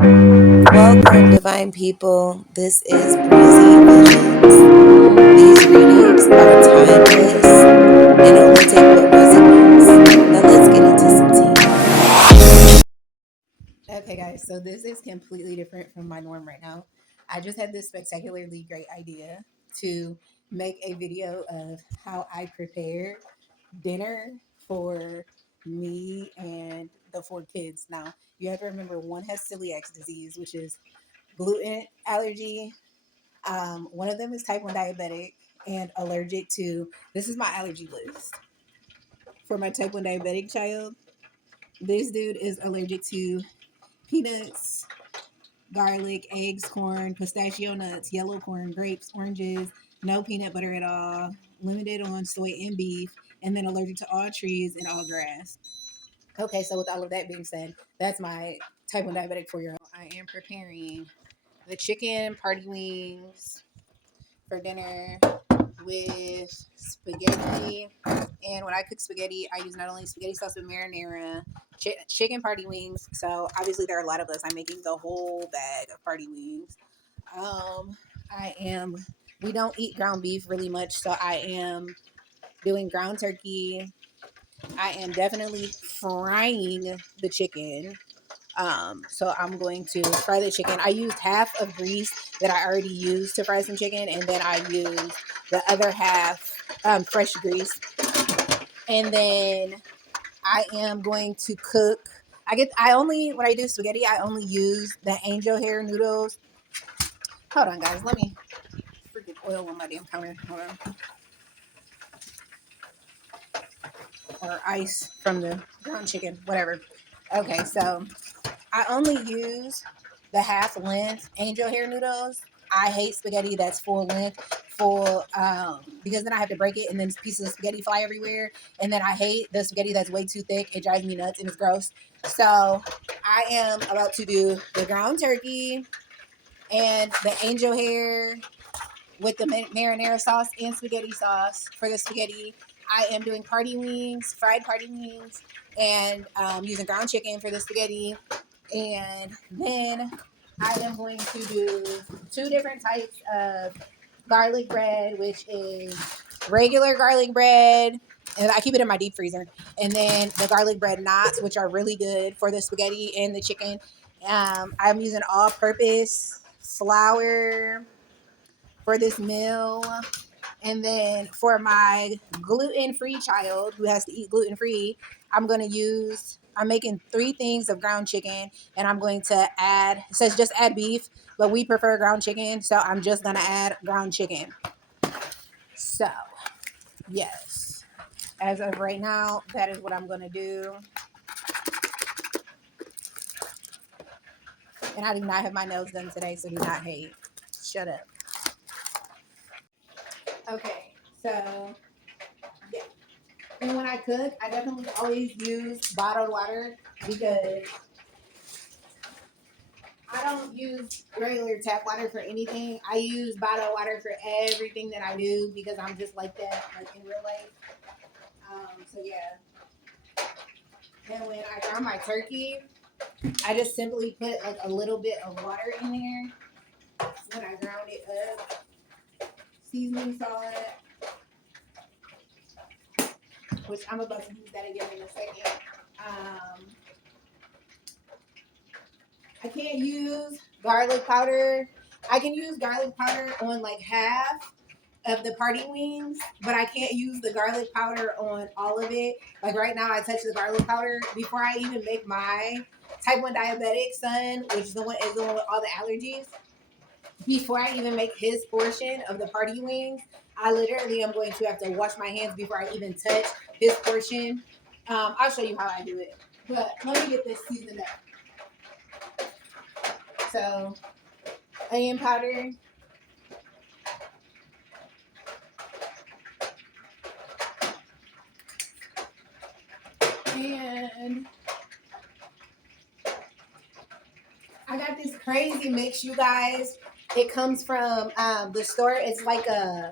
Welcome, divine people. This is Breezy Visions. These readings are timeless and only take what resonates. Now let's get into some tea. Okay, guys, so this is completely different from my norm right now. I just had this spectacularly great idea to make a video of how I prepare dinner for me and the 4 kids. Now, you have to remember one has celiac disease, which is gluten allergy. One of them is type 1 diabetic and allergic to, this is my allergy list. For my type 1 diabetic child, this dude is allergic to peanuts, garlic, eggs, corn, pistachio nuts, yellow corn, grapes, oranges, no peanut butter at all, limited on soy and beef, and then allergic to all trees and all grass. Okay, so with all of that being said, that's my type 1 diabetic 4-year-old. I am preparing the chicken party wings for dinner with spaghetti. And when I cook spaghetti, I use not only spaghetti sauce but marinara, chicken party wings. So obviously there are a lot of us. I'm making the whole bag of party wings. We don't eat ground beef really much, so I am doing ground turkey. I am definitely frying the chicken. So I'm going to fry the chicken. I used half of grease that I already used to fry some chicken, and then I used the other half fresh grease. And then I am going to cook. When I do spaghetti, I only use the angel hair noodles. Hold on, guys. Let me freaking oil on my damn counter. Hold on. Or ice from the ground chicken, whatever. Okay, so I only use the half length angel hair noodles. I hate spaghetti that's full length, because then I have to break it and then pieces of spaghetti fly everywhere. And then I hate the spaghetti that's way too thick. It drives me nuts and it's gross. So I am about to do the ground turkey and the angel hair with the marinara sauce and spaghetti sauce for the spaghetti. I am doing party wings, fried party wings, and using ground chicken for the spaghetti. And then I am going to do 2 different types of garlic bread, which is regular garlic bread, and I keep it in my deep freezer. And then the garlic bread knots, which are really good for the spaghetti and the chicken. I'm using all-purpose flour for this meal. And then for my gluten-free child who has to eat gluten-free, I'm making 3 things of ground chicken, and I'm going to add, it says just add beef, but we prefer ground chicken, so I'm just going to add ground chicken. So, yes, as of right now, that is what I'm going to do. And I do not have my nails done today, so do not hate. Shut up. Okay, so, yeah. And when I cook, I definitely always use bottled water because I don't use regular tap water for anything. I use bottled water for everything that I do because I'm just like that, like in real life. So yeah. And when I ground my turkey, I just simply put like a little bit of water in there when I ground it up. Seasoning salt, which I'm about to use that again in a second. I can't use garlic powder. I can use garlic powder on like half of the party wings, but I can't use the garlic powder on all of it. Like right now, I touch the garlic powder before I even make my type 1 diabetic son, which is the one with all the allergies. Before I even make his portion of the party wings, I literally am going to have to wash my hands before I even touch his portion. I'll show you how I do it, but let me get this seasoned up. So, onion powder. And I got this crazy mix, you guys. It comes from the store. It's like a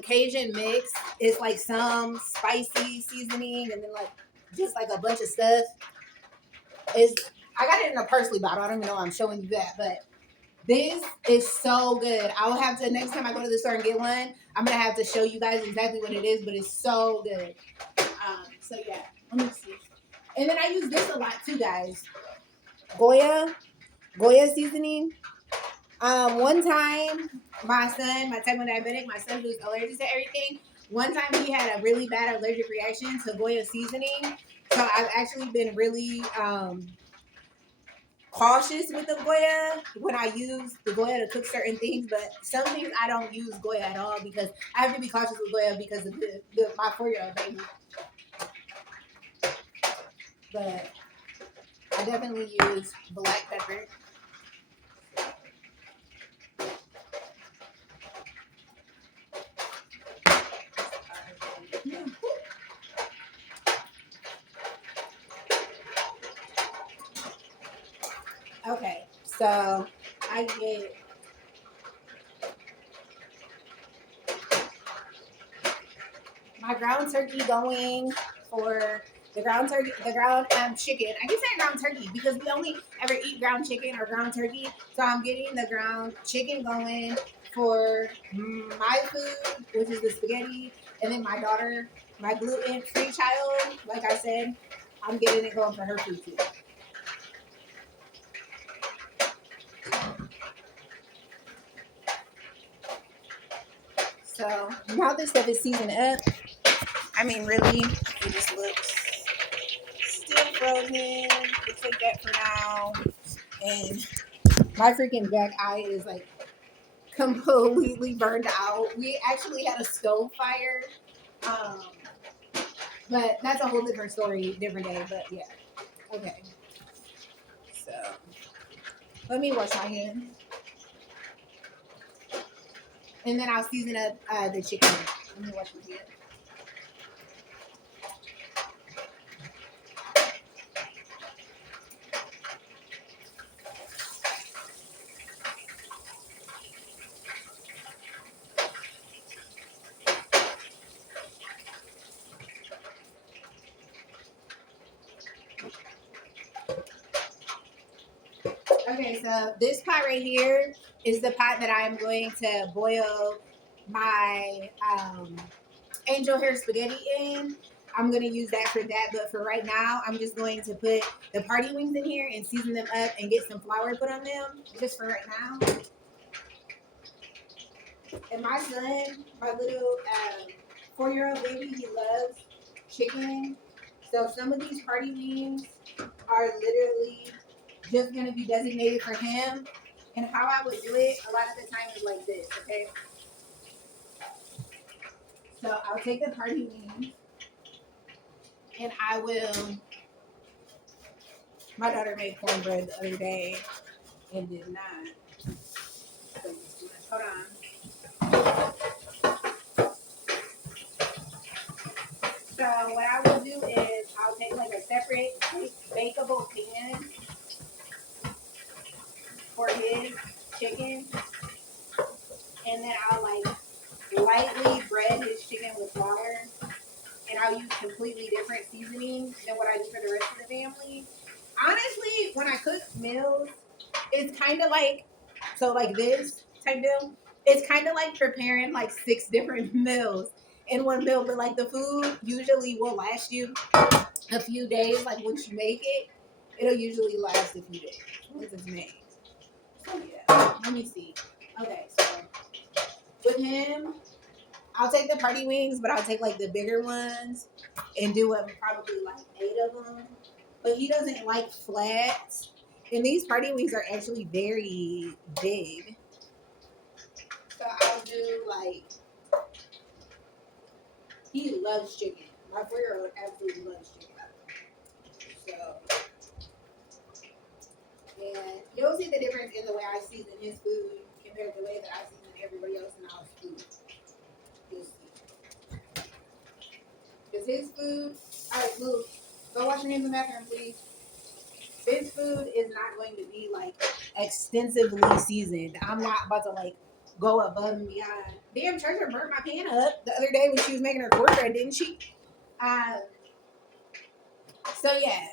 Cajun mix. It's like some spicy seasoning and then like just like a bunch of stuff. It's I got it in a parsley bottle. I don't even know why I'm showing you that, but this is so good. I will have to, next time I go to the store and get one, I'm going to have to show you guys exactly what it is, but it's so good. So yeah, let me see. And then I use this a lot too, guys. Goya seasoning. One time, my type 1 diabetic, my son who's allergic to everything, one time he had a really bad allergic reaction to Goya seasoning. So I've actually been really cautious with the Goya when I use the Goya to cook certain things, but some things I don't use Goya at all because I have to be cautious with Goya because of my 4-year-old baby. But I definitely use black pepper. Okay, so I get my ground turkey going for the ground chicken. I keep saying ground turkey because we only ever eat ground chicken or ground turkey. So I'm getting the ground chicken going for my food, which is the spaghetti, and then my daughter, my gluten-free child, like I said, I'm getting it going for her food too. So now this stuff is seasoned up. I mean, really, it just looks still frozen. Looks like that for now. And my freaking back eye is like completely burned out. We actually had a stove fire. Um, but that's a whole different story, different day. But yeah. Okay. So let me wash my hands. And then I'll season up the chicken. Let me wash my hands. Okay, so this pot right here is the pot that I'm going to boil my angel hair spaghetti in. I'm going to use that for that, but for right now, I'm just going to put the party wings in here and season them up and get some flour put on them, just for right now. And my son, my little 4-year-old baby, he loves chicken. So some of these party wings are literally just going to be designated for him. And how I would do it a lot of the time is like this, okay? So I'll take the party wings and I will. My daughter made cornbread the other day and did not. Hold on. So what I will do is I'll take like a separate bakeable pan for his chicken, and then I'll like lightly bread his chicken with water, and I'll use completely different seasonings than what I do for the rest of the family. Honestly, when I cook meals, it's kind of like, so like this type deal, it's kind of like preparing like 6 different meals in one meal, but like the food usually will last you a few days. Like once you make it, it'll usually last a few days once it's made. So yeah, let me see. Okay, so with him, I'll take the party wings, but I'll take like the bigger ones and do probably like 8 of them. But he doesn't like flats. And these party wings are actually very big. So I'll do like, he loves chicken. My 4-year-old absolutely loves chicken. So, and you'll see the difference in the way I season his food compared to the way that I season everybody else in our food. You'll see. Because his food, all right, move. Go wash your hands in the bathroom, please. His food is not going to be like extensively seasoned. I'm not about to like go above and beyond. Damn, Treasure burnt my pan up the other day when she was making her cornbread, didn't she? So yeah,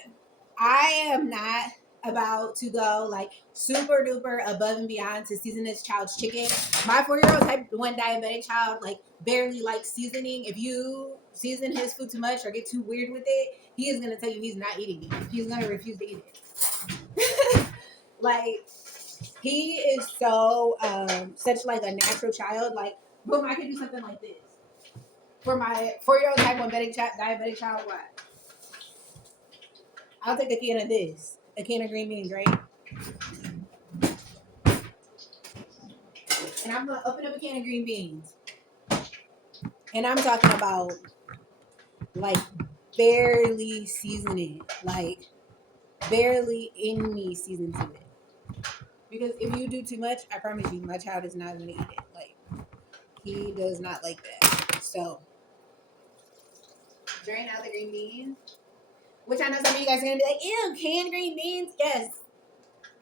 I am not about to go like super duper above and beyond to season this child's chicken. My 4-year-old type 1 diabetic child like barely likes seasoning. If you season his food too much or get too weird with it, he is gonna tell you he's not eating it. He's gonna refuse to eat it. Like he is so such like a natural child. Like boom, I can do something like this. For my 4-year-old type 1 diabetic child, what? I'll take a can of this. A can of green beans, right? And I'm gonna open up a can of green beans. And I'm talking about like barely seasoning, like barely any season to it. Because if you do too much, I promise you, my child is not gonna eat it. Like he does not like that. So drain out the green beans, which I know some of you guys are gonna be like, ew, canned green beans. Yes,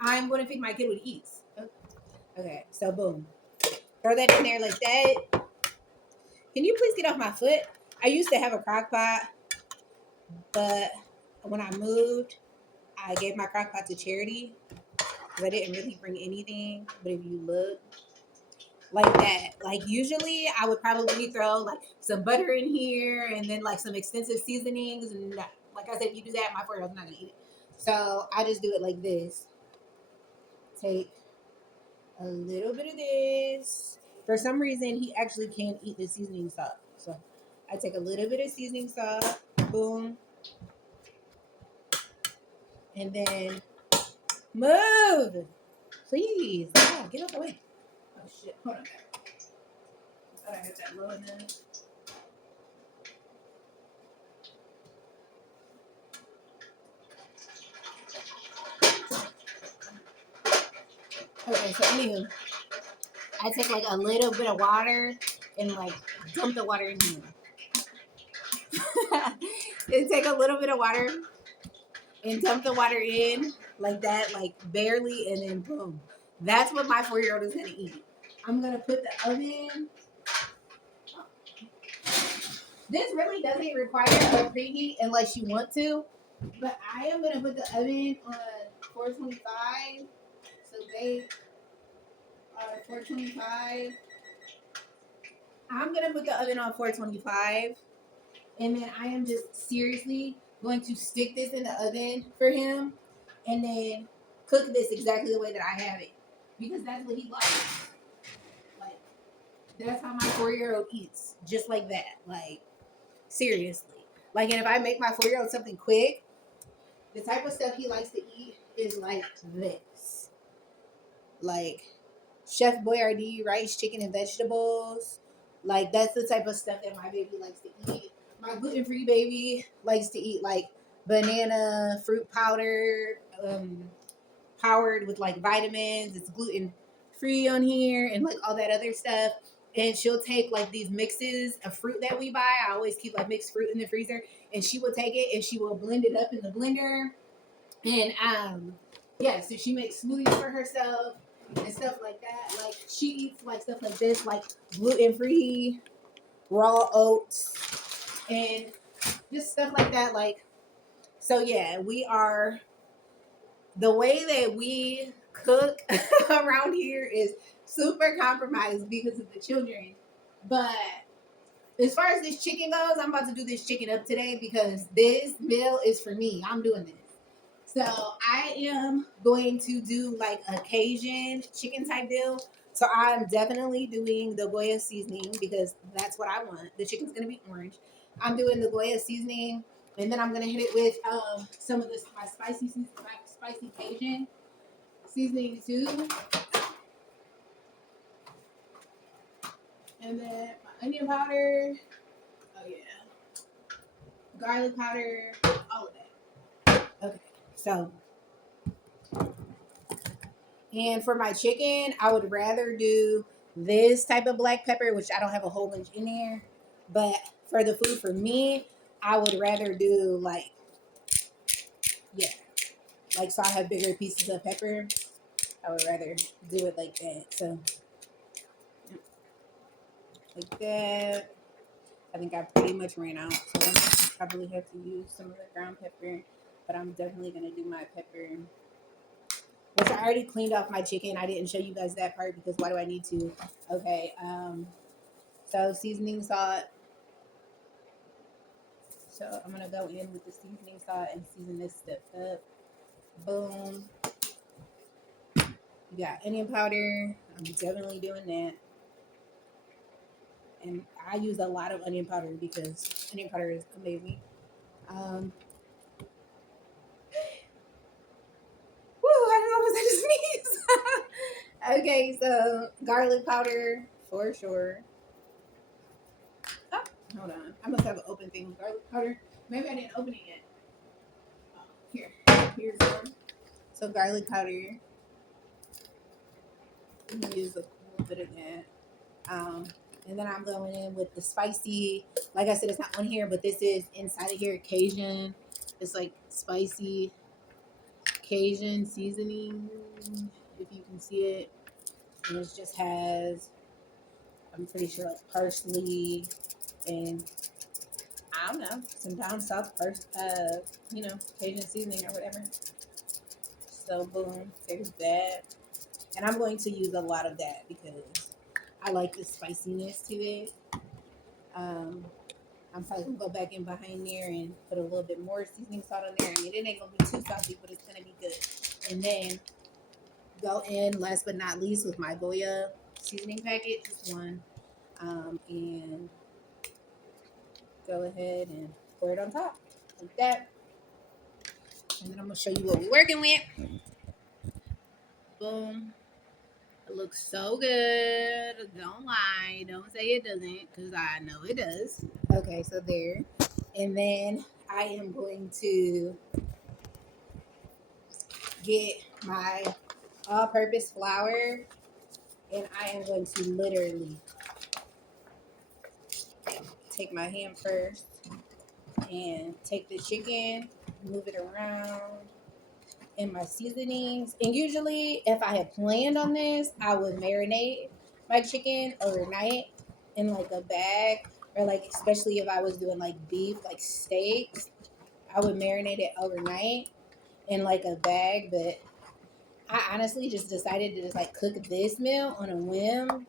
I'm gonna feed my kid what he eats. Okay, so boom, throw that in there like that. Can you please get off my foot? I used to have a crock pot, but when I moved, I gave my crock pot to charity because I didn't really bring anything. But if you look like that, like usually I would probably throw like some butter in here and then like some extensive seasonings. And like I said, if you do that, my 4-year-old's not gonna eat it. So I just do it like this. Take a little bit of this. For some reason, he actually can't eat the seasoning salt. So I take a little bit of seasoning salt, boom, and then move. Please. Oh, get out the way. Oh, shit. Hold on. I thought I had that low enough. Okay, so anywho, I take like a little bit of water and like dump the water in here. And take a little bit of water and dump the water in like that, like barely, and then boom. That's what my 4-year-old is gonna eat. I'm gonna put the oven. This really doesn't require a preheat unless you want to, but I am gonna put the oven on 425. So bake 425. I'm gonna put the oven on 425, and then I am just seriously going to stick this in the oven for him, and then cook this exactly the way that I have it, because that's what he likes. Like that's how my 4-year-old eats, just like that. Like seriously. Like, and if I make my 4-year-old something quick, the type of stuff he likes to eat is like this, like Chef Boyardee rice, chicken, and vegetables. Like that's the type of stuff that my baby likes to eat. My gluten-free baby likes to eat like banana fruit powder, powered with like vitamins. It's gluten free on here and like all that other stuff. And she'll take like these mixes of fruit that we buy. I always keep like mixed fruit in the freezer, and she will take it and she will blend it up in the blender. And yeah, so she makes smoothies for herself and stuff like that. Like she eats like stuff like this, like gluten free raw oats and just stuff like that. Like so, yeah, we are the way that we cook around here is super compromised because of the children. But as far as this chicken goes, I'm about to do this chicken up today because this meal is for me. I'm doing this. So I am going to do like a Cajun chicken type deal. So I'm definitely doing the Goya seasoning because that's what I want. The chicken's gonna be orange. I'm doing the Goya seasoning, and then I'm gonna hit it with some of this my spicy Cajun seasoning too, and then my onion powder. Oh yeah, garlic powder, all of that. Okay, so. And for my chicken, I would rather do this type of black pepper, which I don't have a whole bunch in there. But for the food for me, I would rather do like, yeah, like so I have bigger pieces of pepper. I would rather do it like that. So, like that. I think I pretty much ran out. So I probably have to use some of the ground pepper. But I'm definitely going to do my pepper which I already cleaned off my chicken. I didn't show you guys that part because why do I need to? Okay, so seasoning salt. So I'm gonna go in with the seasoning salt and season this stuff up. Boom. You got onion powder. I'm definitely doing that. And I use a lot of onion powder because onion powder is amazing. Um, I don't know what that just means. Okay, so garlic powder for sure. Oh, hold on. I must have an open thing. Garlic powder. Maybe I didn't open it yet. Oh, here's one. So garlic powder. I'm gonna use a little bit of that. And then I'm going in with the spicy. Like I said, it's not on here, but this is inside of here. Cajun. It's like spicy Cajun seasoning, if you can see it. And it just has, I'm pretty sure, like parsley and I don't know, some down south Cajun seasoning or whatever. So boom, there's that. And I'm going to use a lot of that because I like the spiciness to it. I'm probably gonna go back in behind there and put a little bit more seasoning salt on there. I mean, it ain't gonna be too salty, but it's gonna be good. And then go in, last but not least, with my Goya seasoning packet, just one, and go ahead and pour it on top like that. And then I'm gonna show you what we're working with. Boom. It looks so good. Don't lie. Don't say it doesn't, because I know it does. Okay, so there. And then I am going to get my all-purpose flour, and I am going to literally take my hand first and take the chicken, move it around in my seasonings. And usually, if I had planned on this, I would marinate my chicken overnight in like a bag, or like especially if I was doing like beef, like steaks, I would marinate it overnight in like a bag. But I honestly just decided to just like cook this meal on a whim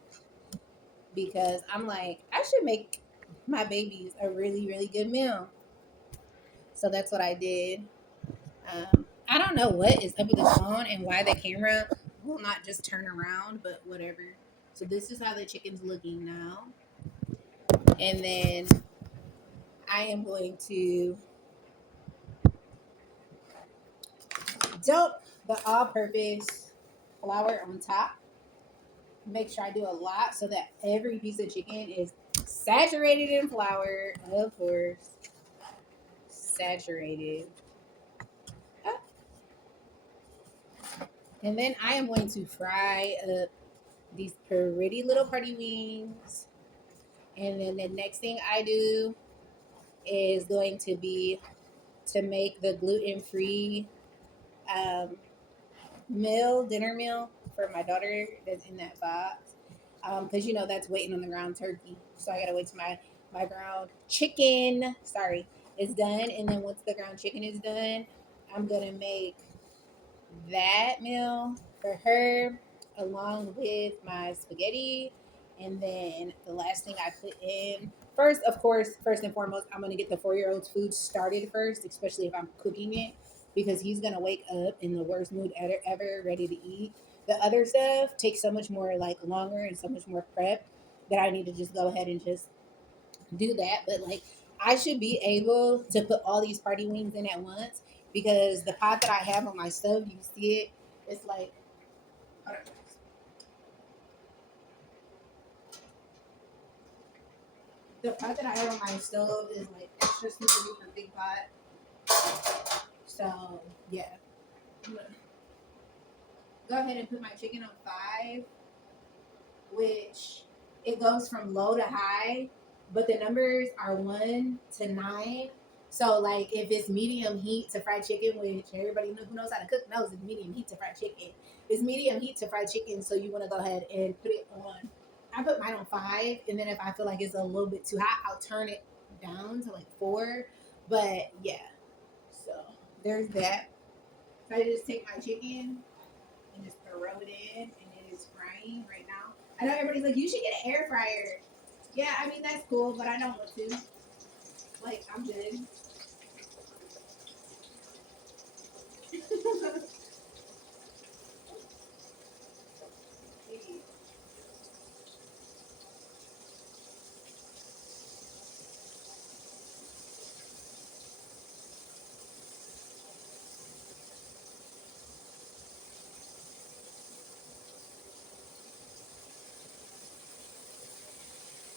because I'm like, I should make my babies a really, really good meal. So that's what I did. I don't know what is up with the phone and why the camera will not just turn around, but whatever. So this is how the chicken's looking now. And then I am going to dump the all-purpose flour on top. Make sure I do a lot so that every piece of chicken is saturated in flour, of course. Saturated. And then I am going to fry up these pretty little party wings. And then the next thing I do is going to be to make the gluten-free um, dinner meal for my daughter that's in that box. Because that's waiting on the ground turkey. So I gotta wait till my ground chicken, is done. And then once the ground chicken is done, I'm gonna make that meal for her along with my spaghetti. And then the last thing I put in first, of course, first and foremost, I'm going to get the 4-year-old's food started first, especially if I'm cooking it, because he's going to wake up in the worst mood ever, ready to eat. The other stuff takes so much more like longer and so much more prep that I need to just go ahead and just do that. But like, I should be able to put all these party wings in at once because the pot that I have on my stove, you see it, it's like, the pot that I have on my stove is like extra super duper big pot. So yeah, I'm gonna go ahead and put my chicken on 5, which it goes from low to high, but the numbers are 1 to 9. So like if it's medium heat to fried chicken, which everybody who knows how to cook knows it's medium heat to fried chicken. It's medium heat to fried chicken, so you want to go ahead and put it on. I put mine on 5, and then if I feel like it's a little bit too hot, I'll turn it down to like 4. But yeah, so there's that. So I just take my chicken rub it in, and it is frying right now. I know everybody's like, you should get an air fryer. Yeah, I mean that's cool, but I don't want to. Like, I'm good.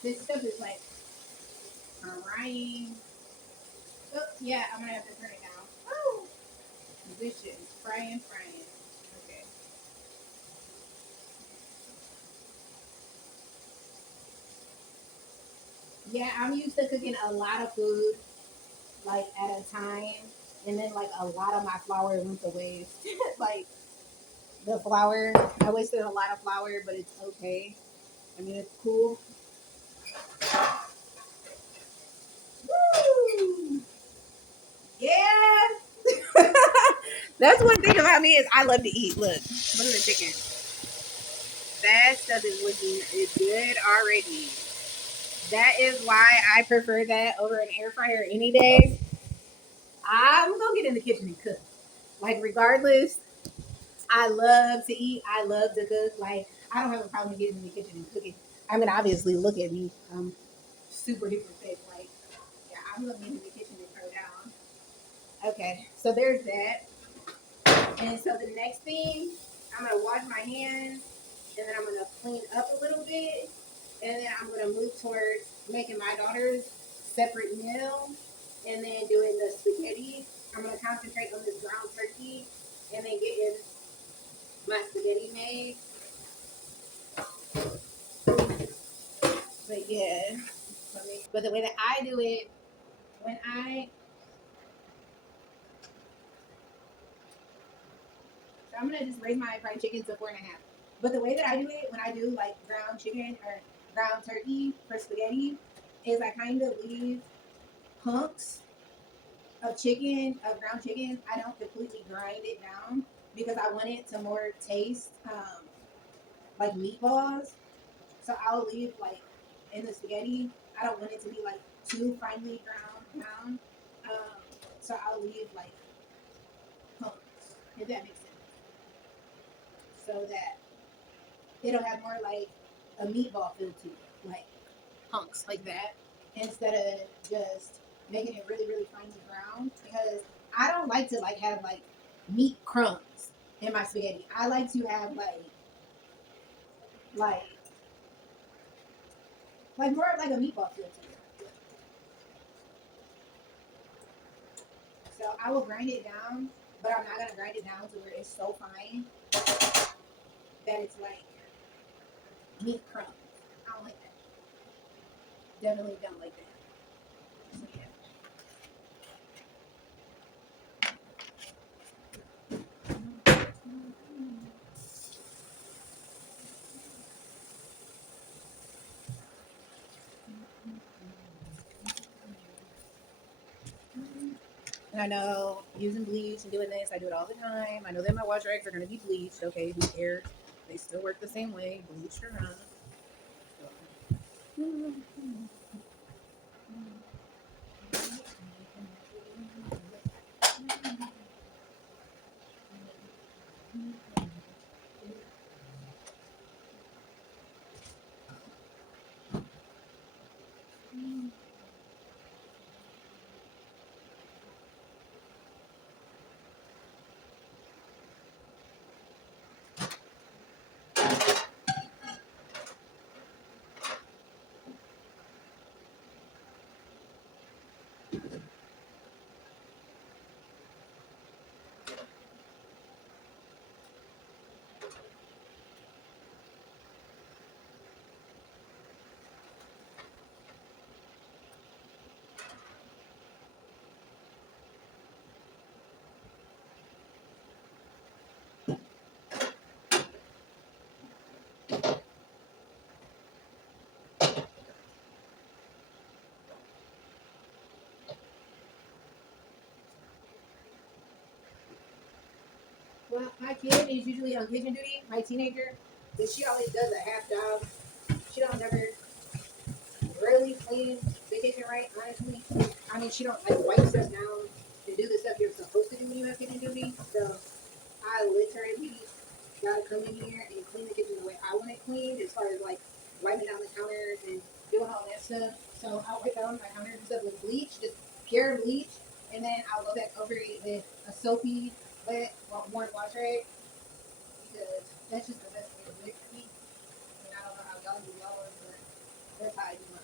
This stuff is like frying. Oh, yeah, I'm gonna have to turn it down. Oh, this shit is frying. Okay. Yeah, I'm used to cooking a lot of food like at a time, and then like a lot of my flour went to waste. Like the flour, I wasted a lot of flour, but it's okay. I mean, it's cool. Woo! Yeah. That's one thing about me is I love to eat. Look at the chicken. That stuff is looking good already. That is why I prefer that over an air fryer any day. I'm gonna get in the kitchen and cook. Like regardless, I love to eat. I love to cook. Like I don't have a problem getting in the kitchen and cooking. I mean, obviously, look at me. I'm super duper fit. Like, yeah, I'm gonna get in the kitchen and throw down. Okay, so there's that. And so the next thing, I'm gonna wash my hands, and then I'm gonna clean up a little bit, and then I'm gonna move towards making my daughter's separate meal, and then doing the spaghetti. I'm gonna concentrate on this ground turkey, and then getting my spaghetti made. But yeah, but the way that I do it, when so I'm gonna just raise my fried chicken to 4.5. But the way that I do it, when I do like ground chicken or ground turkey for spaghetti, is I kind of leave hunks of chicken, of ground chicken. I don't completely grind it down because I want it to more taste like meatballs. So I'll leave like in the spaghetti. I don't want it to be like too finely ground. Um, so I'll leave like hunks, if that makes sense, so that it'll have more like a meatball feel to it, like hunks like that, instead of just making it really, really finely ground. Because I don't like to like have like meat crumbs in my spaghetti. I like to have like like more of like a meatball feel to it. So I will grind it down, but I'm not gonna grind it down to where it's so fine that it's like meat crumbs. I don't like that. Definitely don't like that. So yeah. And I know using bleach and doing this, I do it all the time. I know that my wash rags are going to be bleached. Okay, who cares? They still work the same way, bleached or not. Well, my kid is usually on kitchen duty, my teenager, but she always does a half job. She don't never really clean the kitchen right, honestly. I mean, she don't like wipe stuff down and do the stuff you're supposed to do when you have kitchen duty. So I literally gotta come in here and clean the kitchen the way I want it cleaned, as far as like wiping down the counters and doing all that stuff. So I'll wipe down my counters and stuff with bleach, just pure bleach, and then I'll go back over it with a soapy, wet, warm wash rag, because that's just the best way to do it for me. And I don't know how y'all do y'all, but that's how I do mine.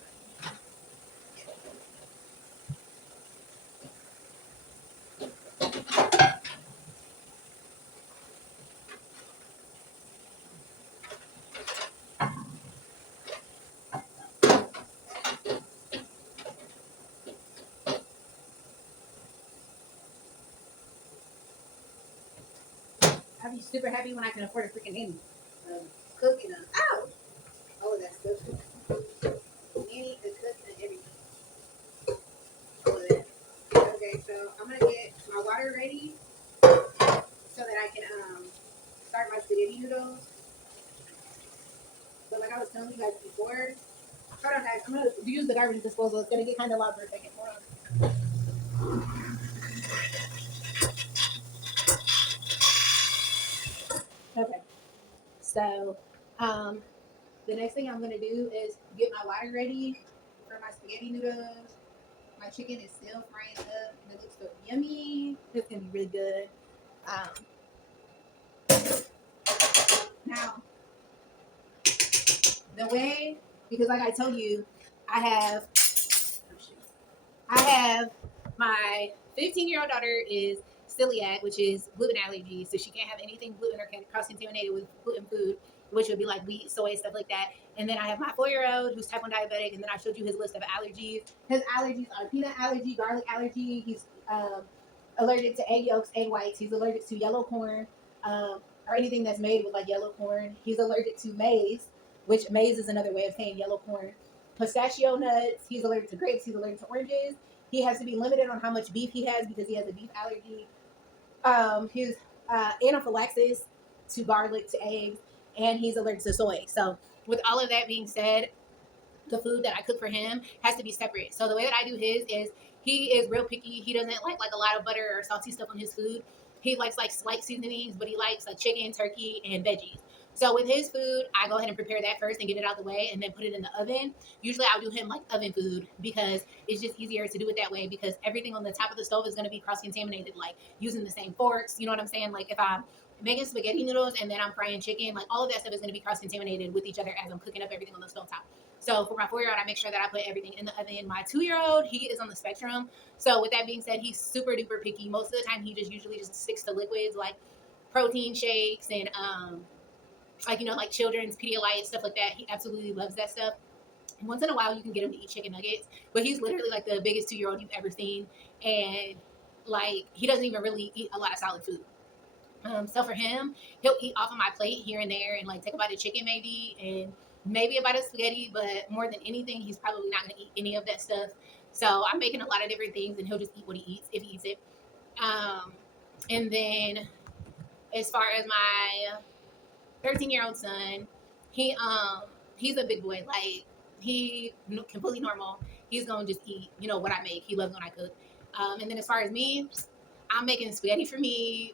I'll be super happy when I can afford a freaking nanny. Cooking them. Ow! All of that stuff. Nanny, the cook, and everything. All of that. Okay, so I'm gonna get my water ready so that I can start my spaghetti noodles. But like I was telling you guys before, hold on guys, I'm gonna use the garbage disposal. It's gonna get kind of loud for a second. Hold on. Okay, so the next thing I'm gonna do is get my water ready for my spaghetti noodles. My chicken is still frying up and it looks so yummy. It's gonna be really good. Now, the way, because like I told you, I have my 15-year-old daughter is celiac, which is gluten allergy, so she can't have anything gluten or cross-contaminated with gluten food, which would be like wheat, soy, stuff like that. And then I have my 4-year-old who's type 1 diabetic, and then I showed you his list of allergies. His allergies are peanut allergy, garlic allergy. He's allergic to egg yolks, egg whites. He's allergic to yellow corn, or anything that's made with like yellow corn. He's allergic to maize, which maize is another way of saying yellow corn. Pistachio nuts. He's allergic to grapes. He's allergic to oranges. He has to be limited on how much beef he has because he has a beef allergy. His anaphylaxis to garlic, to eggs, and he's allergic to soy. So, with all of that being said, the food that I cook for him has to be separate. So the way that I do his is he is real picky. He doesn't like a lot of butter or salty stuff on his food. He likes like slight seasonings, but he likes like chicken, turkey, and veggies. So with his food, I go ahead and prepare that first and get it out the way and then put it in the oven. Usually I'll do him like oven food because it's just easier to do it that way because everything on the top of the stove is going to be cross-contaminated, like using the same forks. You know what I'm saying? Like if I'm making spaghetti noodles and then I'm frying chicken, like all of that stuff is going to be cross-contaminated with each other as I'm cooking up everything on the stove top. So for my 4-year-old, I make sure that I put everything in the oven. My 2-year-old, he is on the spectrum. So with that being said, he's super duper picky. Most of the time, he just usually just sticks to liquids like protein shakes and like like children's Pedialyte, stuff like that. He absolutely loves that stuff. And once in a while, you can get him to eat chicken nuggets, but he's literally like the biggest 2-year-old you've ever seen, and like he doesn't even really eat a lot of solid food. So for him, he'll eat off of my plate here and there and like take a bite of chicken maybe and maybe a bite of spaghetti, but more than anything, he's probably not going to eat any of that stuff. So I'm making a lot of different things and he'll just eat what he eats if he eats it. And then as far as my 13-year-old son, he he's a big boy. Like he completely normal. He's gonna just eat what I make. He loves when I cook. And then as far as me, I'm making spaghetti for me,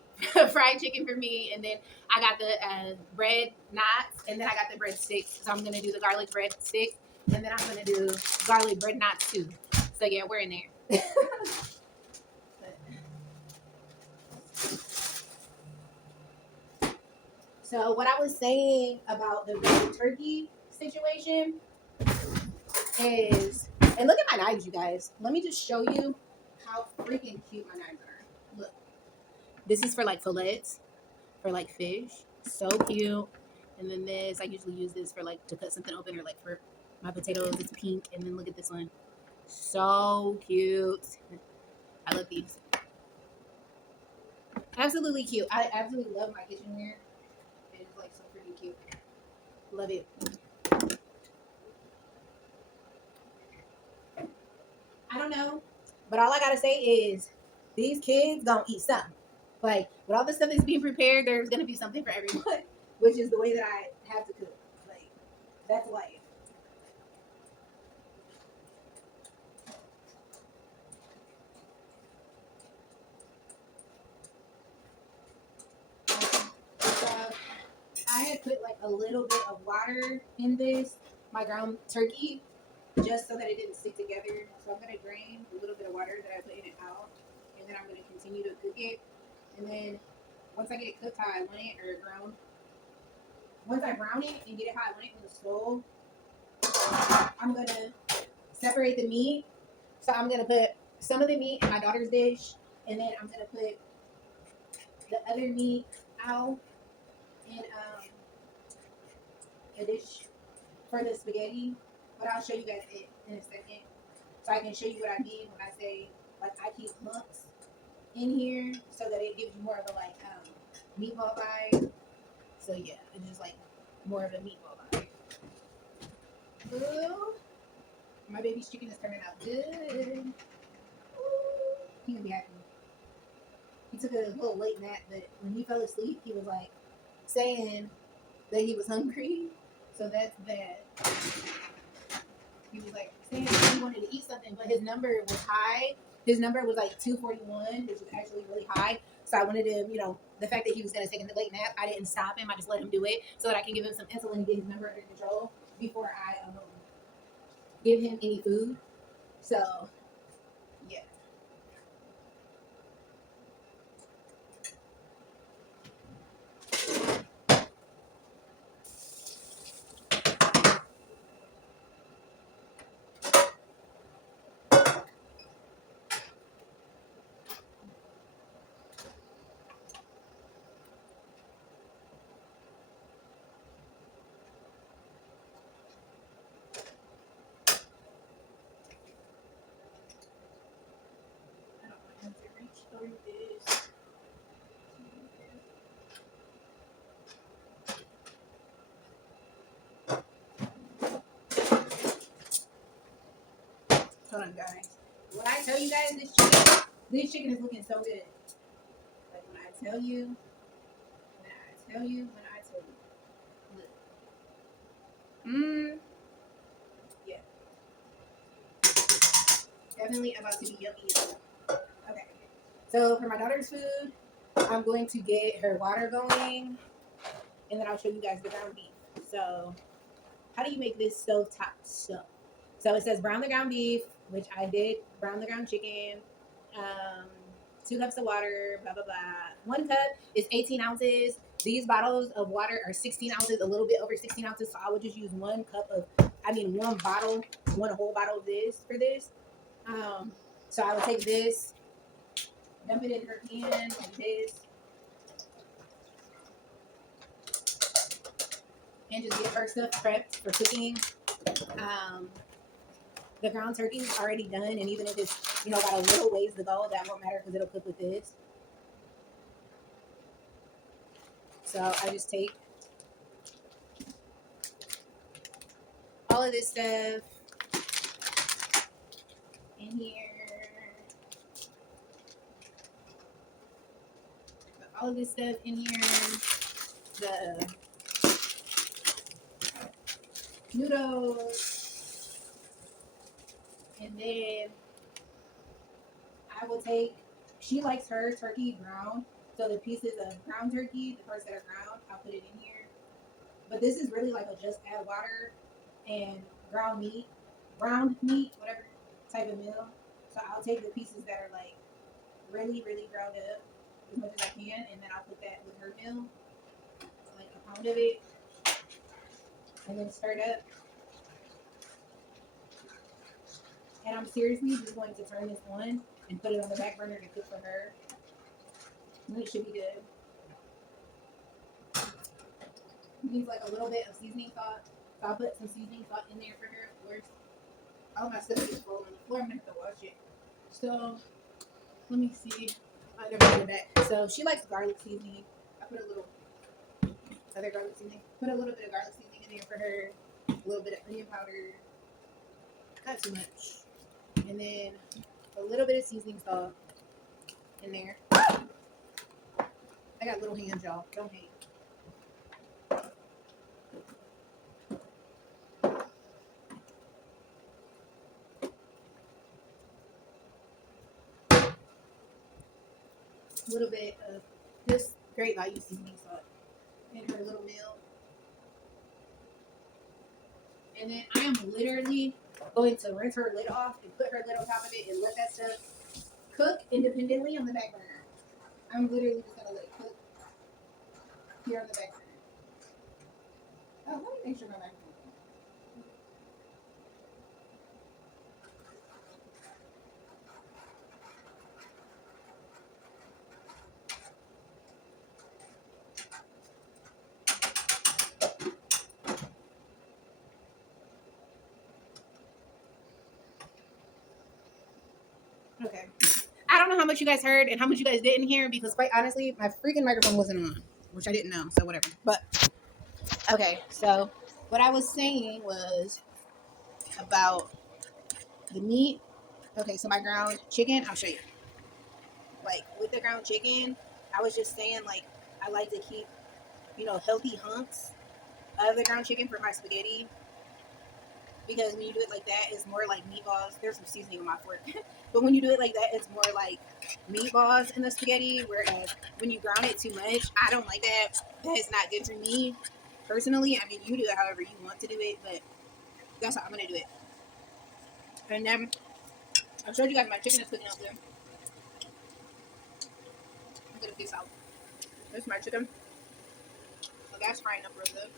fried chicken for me, and then I got the bread knots, and then I got the bread sticks. So I'm gonna do the garlic bread sticks, and then I'm gonna do garlic bread knots too. So yeah, we're in there. So what I was saying about the turkey situation is, and look at my knives, you guys. Let me just show you how freaking cute my knives are. Look, this is for like fillets, for like fish, so cute. And then this, I usually use this for like to cut something open or like for my potatoes. It's pink. And then look at this one, so cute. I love these. Absolutely cute. I absolutely love my kitchenware. It's like so freaking cute. Love it. I don't know, but all I gotta say is these kids gonna eat something. Like, with all the stuff that's being prepared, there's going to be something for everyone, which is the way that I have to cook. Like, that's life. So I had put like a little bit of water in this, my ground turkey, just so that it didn't stick together. So I'm going to drain a little bit of water that I put in it out, and then I'm going to continue to cook it. And then once I get it cooked how I want it, or brown, once I brown it and get it how I want it on the stove, I'm going to separate the meat. So I'm going to put some of the meat in my daughter's dish, and then I'm going to put the other meat out in a dish for the spaghetti. But I'll show you guys it in a second. So I can show you what I mean when I say, like, I keep lumps in here so that it gives you more of a, like, meatball vibe. So, yeah, it's just, like, more of a meatball vibe. Ooh. My baby's chicken is turning out good. Ooh. He gonna be happy. He took a little late nap, but when he fell asleep, he was, like, saying that he was hungry. So that's bad. He was like saying that he wanted to eat something, but his number was high. His number was like 241, which was actually really high. So I wanted to, the fact that he was going to take a late nap, I didn't stop him. I just let him do it so that I can give him some insulin and get his number under control before I give him any food. So, yeah. I don't want him to reach through this. Hold on, guys. When I tell you guys this chicken is looking so good. Like, when I tell you. Look. Yeah. Definitely about to be yummy. Okay. So for my daughter's food, I'm going to get her water going, and then I'll show you guys the ground beef. So how do you make this stovetop stuff? So it says brown the ground beef, which I did. Brown the ground chicken. 2 cups of water, blah, blah, blah. 1 cup is 18 ounces. These bottles of water are 16 ounces, a little bit over 16 ounces. So I would just use 1 whole bottle of this for this. So I will take this, dump it in her pan like this, and just get her stuff prepped for cooking. The ground turkey is already done, and even if it's got a little ways to go, that won't matter because it'll cook with this. So I just take all of this stuff in here. Put all of this stuff in here. The noodles. And then I will take, she likes her turkey ground. So the pieces of ground turkey, the parts that are ground, I'll put it in here. But this is really like a just add water and ground meat, whatever type of meal. So I'll take the pieces that are like really, really ground up as much as I can, and then I'll put that with her meal, like a pound of it, and then stir it up. And I'm seriously just going to turn this on and put it on the back burner to cook for her. And it should be good. It needs like a little bit of seasoning salt. So I'll put some seasoning salt in there for her, of course. All my stuff is rolling on the floor. I'm going to have to wash it. So, let me see. I'll never put it back. So, she likes garlic seasoning. I put a little other garlic seasoning. Put a little bit of garlic seasoning in there for her. A little bit of onion powder. Not too much. And then a little bit of seasoning salt in there. I got little hands, y'all. Don't hate. A little bit of this great value seasoning salt in her little meal. And then I am literally going to rinse her lid off and put her lid on top of it and let that stuff cook independently on the back burner. I'm literally just going to let it cook here on the back burner. Oh, let me make sure my microphone. Okay. I don't know how much you guys heard and how much you guys didn't hear because, quite honestly, my freaking microphone wasn't on, which I didn't know, so whatever. But, okay, so what I was saying was about the meat. Okay, so my ground chicken, I'll show you. Like, with the ground chicken, I was just saying, like, I like to keep, healthy hunks of the ground chicken for my spaghetti. Because when you do it like that, it's more like meatballs. There's some seasoning on my fork. But when you do it like that, it's more like meatballs in the spaghetti. Whereas when you ground it too much, I don't like that. That is not good for me personally. I mean, you do it however you want to do it, but that's how I'm going to do it. And then I showed you guys my chicken is cooking up there. I'm going to piece out. This is my chicken. The gas frying up real good.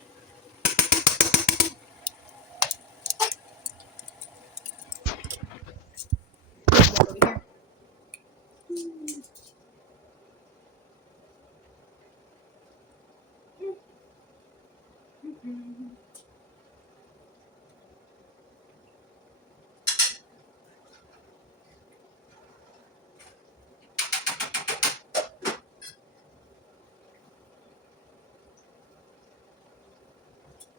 Over here.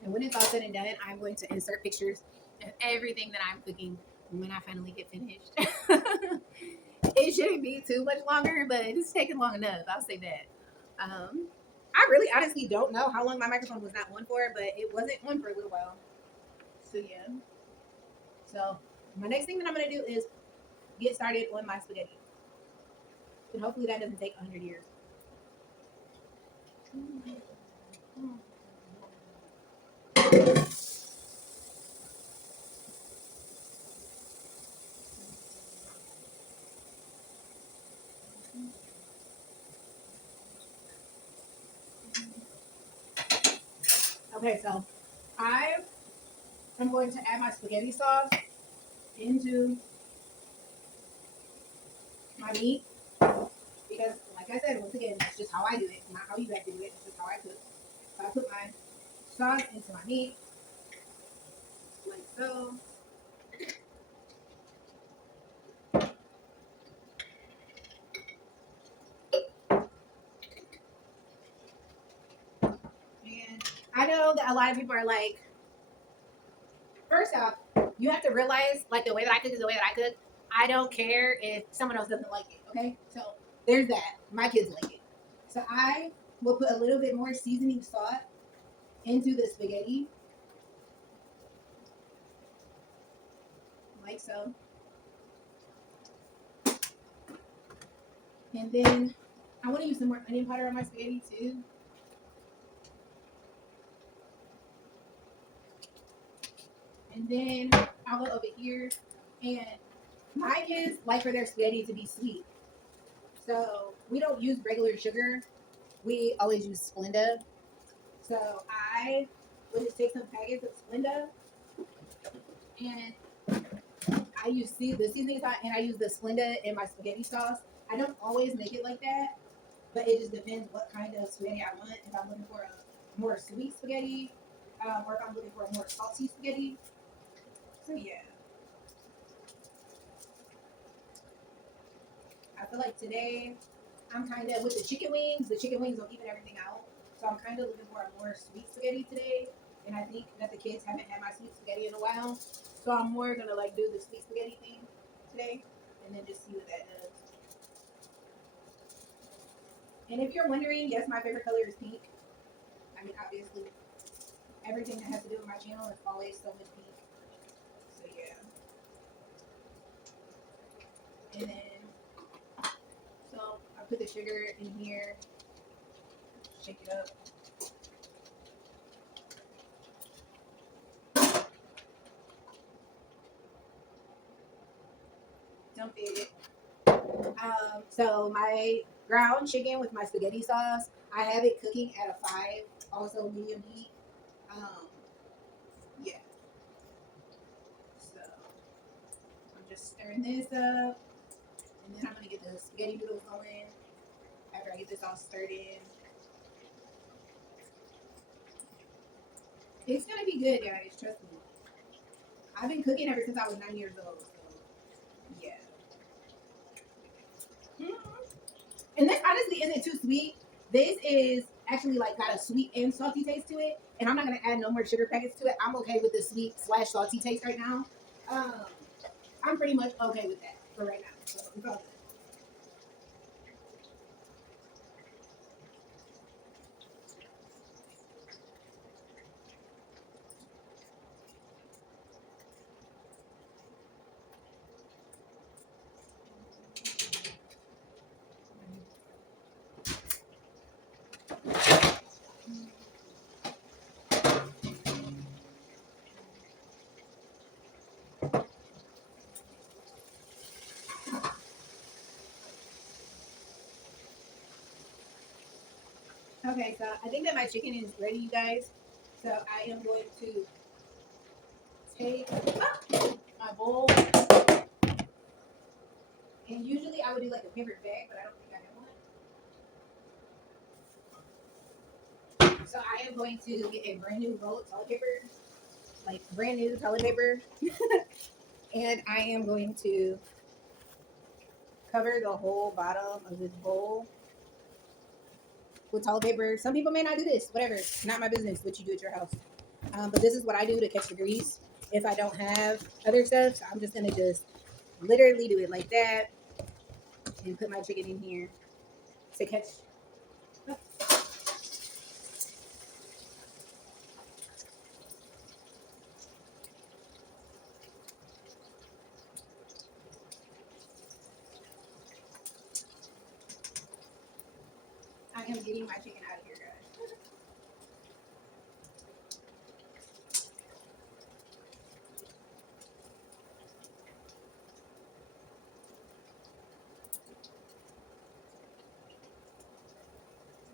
And when it's all said and done, I'm going to insert pictures of everything that I'm cooking when I finally get finished. It shouldn't be too much longer, but it's taking long enough. I'll say that. I really honestly don't know how long my microphone was not on for, but it wasn't on for a little while. So yeah. So my next thing that I'm gonna do is get started on my spaghetti. And hopefully that doesn't take 100 years. Okay, so I am going to add my spaghetti sauce into my meat because, like I said, once again, that's just how I do it, not how you have to do it. It's just how I cook. So I put my sauce into my meat, like so. And I know that a lot of people are like, first off, you have to realize, like, the way that I cook is the way that I cook. I don't care if someone else doesn't like it, okay? So there's that. My kids like it. So I will put a little bit more seasoning salt into the spaghetti, like so. And then I want to use some more onion powder on my spaghetti too. And then I'll go over here, and my kids like for their spaghetti to be sweet. So we don't use regular sugar. We always use Splenda. So I would just take some packets of Splenda, and I use the seasoning sauce, and I use the Splenda in my spaghetti sauce. I don't always make it like that, but it just depends what kind of spaghetti I want. If I'm looking for a more sweet spaghetti, or if I'm looking for a more salty spaghetti. So yeah. I feel like today I'm kind of with the chicken wings. The chicken wings will even everything out. So I'm kind of looking for a more sweet spaghetti today. And I think that the kids haven't had my sweet spaghetti in a while. So I'm more going to like do the sweet spaghetti thing today and then just see what that does. And if you're wondering, yes, my favorite color is pink. I mean, obviously, everything that has to do with my channel is always so much pink. So yeah. And then, so I put the sugar in here, shake it up. Dump it. So my ground chicken with my spaghetti sauce, I have it cooking at a 5, also medium heat. Yeah. So I'm just stirring this up, and then I'm gonna get the spaghetti noodles going after I get this all stirred in. It's gonna be good, guys. Trust me. I've been cooking ever since I was 9 years old. So yeah. Mm-hmm. And this honestly isn't too sweet. This is actually like got a sweet and salty taste to it. And I'm not gonna add no more sugar packets to it. I'm okay with the sweet / salty taste right now. Um, I'm pretty much okay with that for right now. So it's all good. Okay, so I think that my chicken is ready, you guys. So I am going to take my bowl. And usually I would do like a paper bag, but I don't think I have one. So I am going to get a brand new roll of toilet paper, like brand new toilet paper. And I am going to cover the whole bottom of this bowl with toilet paper. Some people may not do this, whatever. Not my business what you do at your house. But this is what I do to catch the grease. If I don't have other stuff, so I'm just gonna just literally do it like that and put my chicken in here to catch. I am getting my chicken out of here, guys.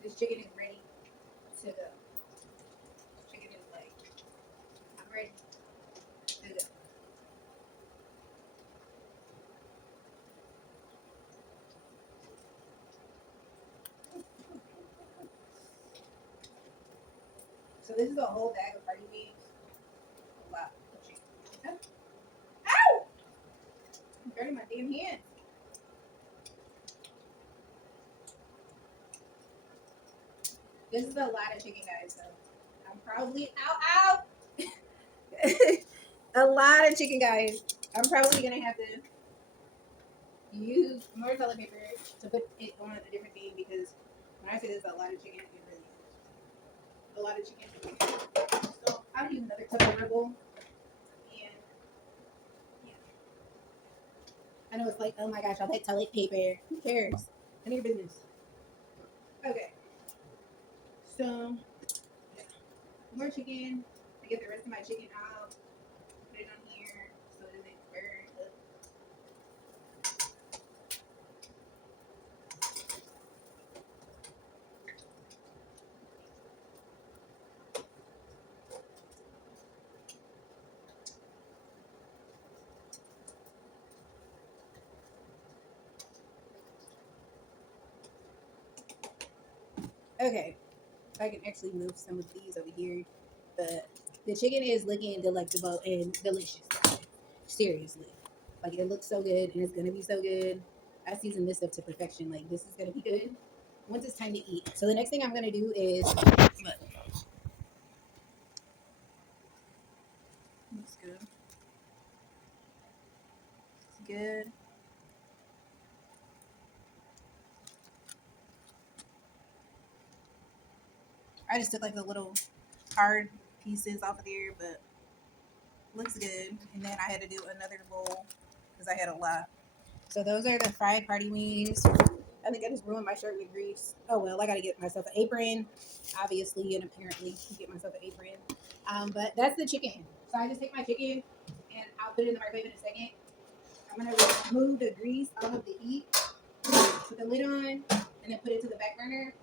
This chicken is ready to go. Chicken is like, I'm ready to go. So this is a whole bag of party beans. A lot of chicken. Ow! I'm burning my damn hand. This is a lot of chicken, guys. So I'm probably a lot of chicken, guys. I'm probably gonna have to use more toilet paper to put it on a different thing because when I say there's a lot of chicken, it really is a lot of chicken. So I'll use another Tupperware bowl. And yeah, I know it's like, oh my gosh, all that toilet paper. Who cares? None of your business. Okay, so yeah, more chicken. I get the rest of my chicken out. Put it on here so it doesn't burn up. Okay, I can actually move some of these over here. But the chicken is looking delectable and delicious. Seriously. Like it looks so good and it's gonna be so good. I seasoned this up to perfection. Like this is gonna be good once it's time to eat. So the next thing I'm gonna do is look. Looks good. It's good. I just took like the little hard pieces off of there, but looks good. And then I had to do another bowl because I had a lot. So those are the fried party wings. I think I just ruined my shirt with grease. Oh well, I gotta get myself an apron, obviously, and apparently get myself an apron. But that's the chicken. So I just take my chicken and I'll put it in the microwave in a second. I'm gonna remove the grease out of the heat, put the lid on, and then put it to the back burner.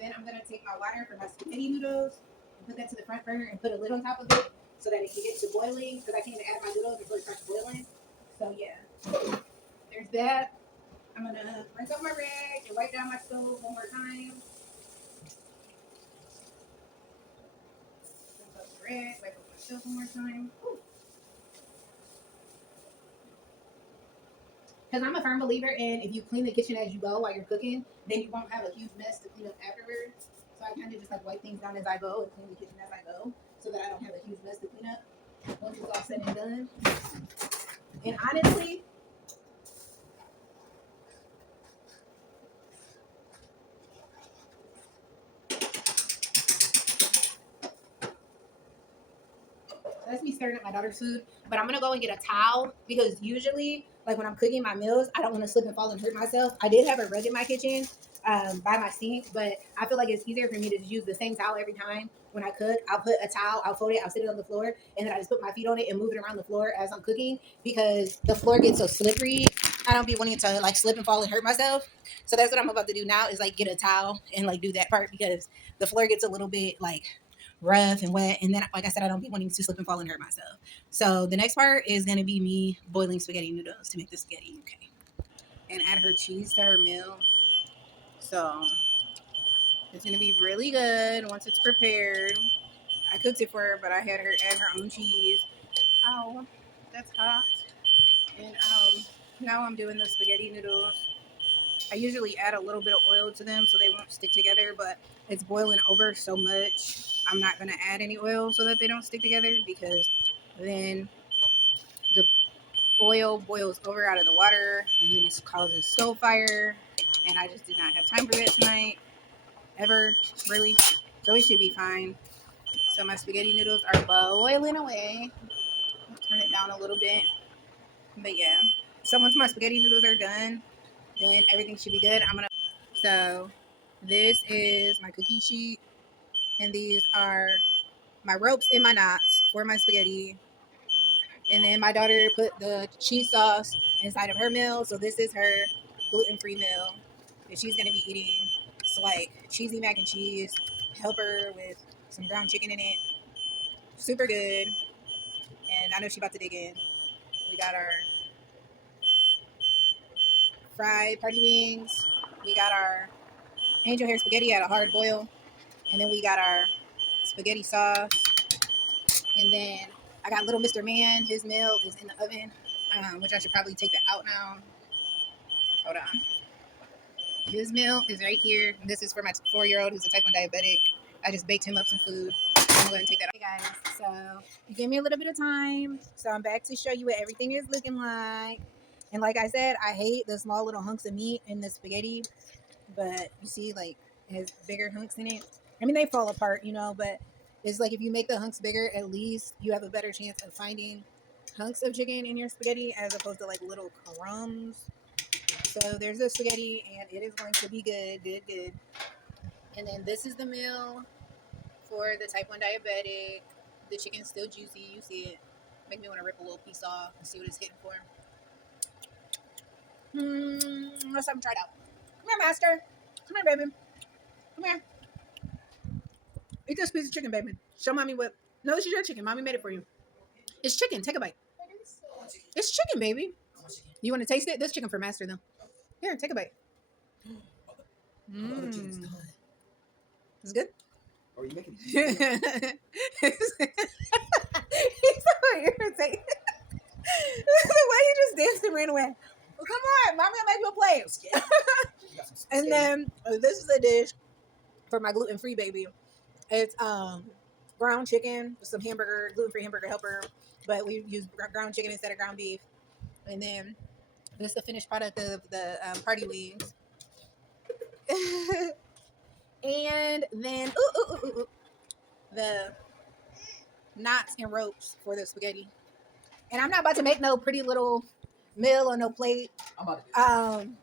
Then I'm gonna take my water for my spaghetti noodles and put that to the front burner and put a lid on top of it so that it can get to boiling. Because I can't even add my noodles before it starts boiling. So yeah, there's that. I'm gonna rinse out my rag and wipe down my stove one more time. Rinse out the rag, wipe up my stove one more time. Because I'm a firm believer in if you clean the kitchen as you go while you're cooking, then you won't have a huge mess to clean up afterwards. So I kind of just like wipe things down as I go and clean the kitchen as I go so that I don't have a huge mess to clean up once it's all said and done. And honestly, that's me stirring up my daughter's food. But I'm gonna go and get a towel because usually, like when I'm cooking my meals, I don't want to slip and fall and hurt myself. I did have a rug in my kitchen by my sink, but I feel like it's easier for me to just use the same towel every time when I cook. I'll put a towel, I'll fold it, I'll sit it on the floor, and then I just put my feet on it and move it around the floor as I'm cooking because the floor gets so slippery. I don't be wanting to like slip and fall and hurt myself. So that's what I'm about to do now is like get a towel and like do that part because the floor gets a little bit like rough and wet. And then, like I said, I don't be wanting to slip and fall and hurt myself. So the next part is going to be me boiling spaghetti noodles to make the spaghetti. Okay. And add her cheese to her meal. So it's going to be really good once it's prepared. I cooked it for her, but I had her add her own cheese. Ow, that's hot. And now I'm doing the spaghetti noodles. I usually add a little bit of oil to them so they won't stick together, but it's boiling over so much. I'm not going to add any oil so that they don't stick together because then the oil boils over out of the water and then it causes stove fire. And I just did not have time for that tonight, ever, really. So it should be fine. So my spaghetti noodles are boiling away. I'll turn it down a little bit. But yeah. So once my spaghetti noodles are done, then everything should be good. So this is my cookie sheet, and these are my ropes and my knots for my spaghetti. And then my daughter put the cheese sauce inside of her meal, so this is her gluten-free meal that she's gonna be eating. It's like cheesy mac and cheese, helper with some ground chicken in it, super good. And I know she's about to dig in. We got our fried party wings. We got our angel hair spaghetti at a hard boil. And then we got our spaghetti sauce. And then I got little Mr. Man. His meal is in the oven, which I should probably take that out now. Hold on. His meal is right here. This is for my 4-year-old who's a type 1 diabetic. I just baked him up some food. I'm going to take that out. Hey guys, so you gave me a little bit of time. So I'm back to show you what everything is looking like. And like I said, I hate the small little hunks of meat in the spaghetti. But you see, like, it has bigger hunks in it. I mean, they fall apart, but it's like if you make the hunks bigger, at least you have a better chance of finding hunks of chicken in your spaghetti as opposed to like little crumbs. So there's the spaghetti, and it is going to be good, good, good. And then this is the meal for the type 1 diabetic. The chicken's still juicy. You see it. Make me want to rip a little piece off and see what it's hitting for. Let's have him try it out. Come here, master. Come here, baby. Come here. Eat this piece of chicken, baby. Show mommy what. No, this is your chicken. Mommy made it for you. It's chicken. Take a bite. It's chicken, baby. You want to taste it? This chicken for master, though. Here, take a bite. It's good. Or are you making it? He's so irritated. The way he just danced and ran away. Well, come on, mommy, I'll make you a plate. And then this is a dish for my gluten-free baby. It's ground chicken with some gluten-free hamburger helper, but we use ground chicken instead of ground beef. And then this is the finished product of the party wings. And then the knots and ropes for the spaghetti. And I'm not about to make no pretty little meal or no plate. I'm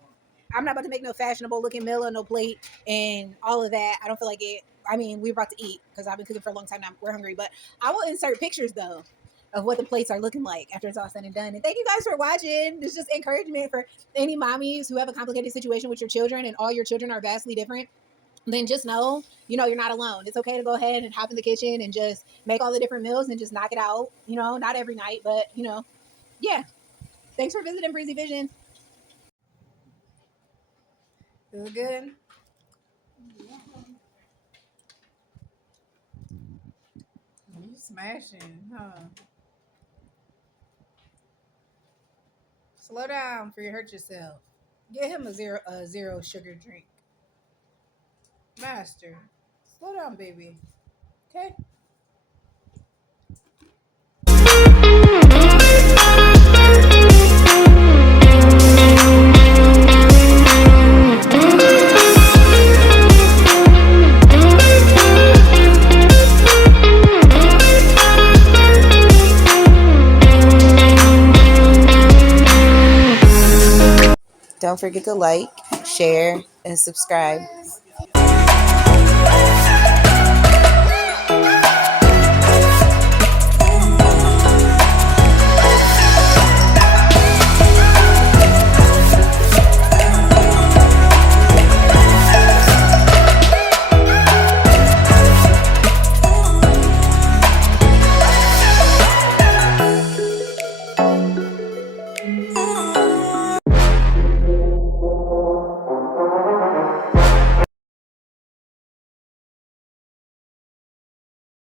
not about to make no fashionable looking meal or no plate and all of that. I don't feel like it. I mean, we're about to eat because I've been cooking for a long time now. We're hungry, but I will insert pictures though of what the plates are looking like after it's all said and done. And thank you guys for watching. It's just encouragement for any mommies who have a complicated situation with your children and all your children are vastly different. Then just know, you're not alone. It's okay to go ahead and hop in the kitchen and just make all the different meals and just knock it out. Not every night, but yeah. Thanks for visiting Breezy Vision. Is it good? You smashing, huh? Slow down before you hurt yourself. Get him a zero sugar drink. Master, slow down, baby. Okay? Don't forget to like, share, and subscribe.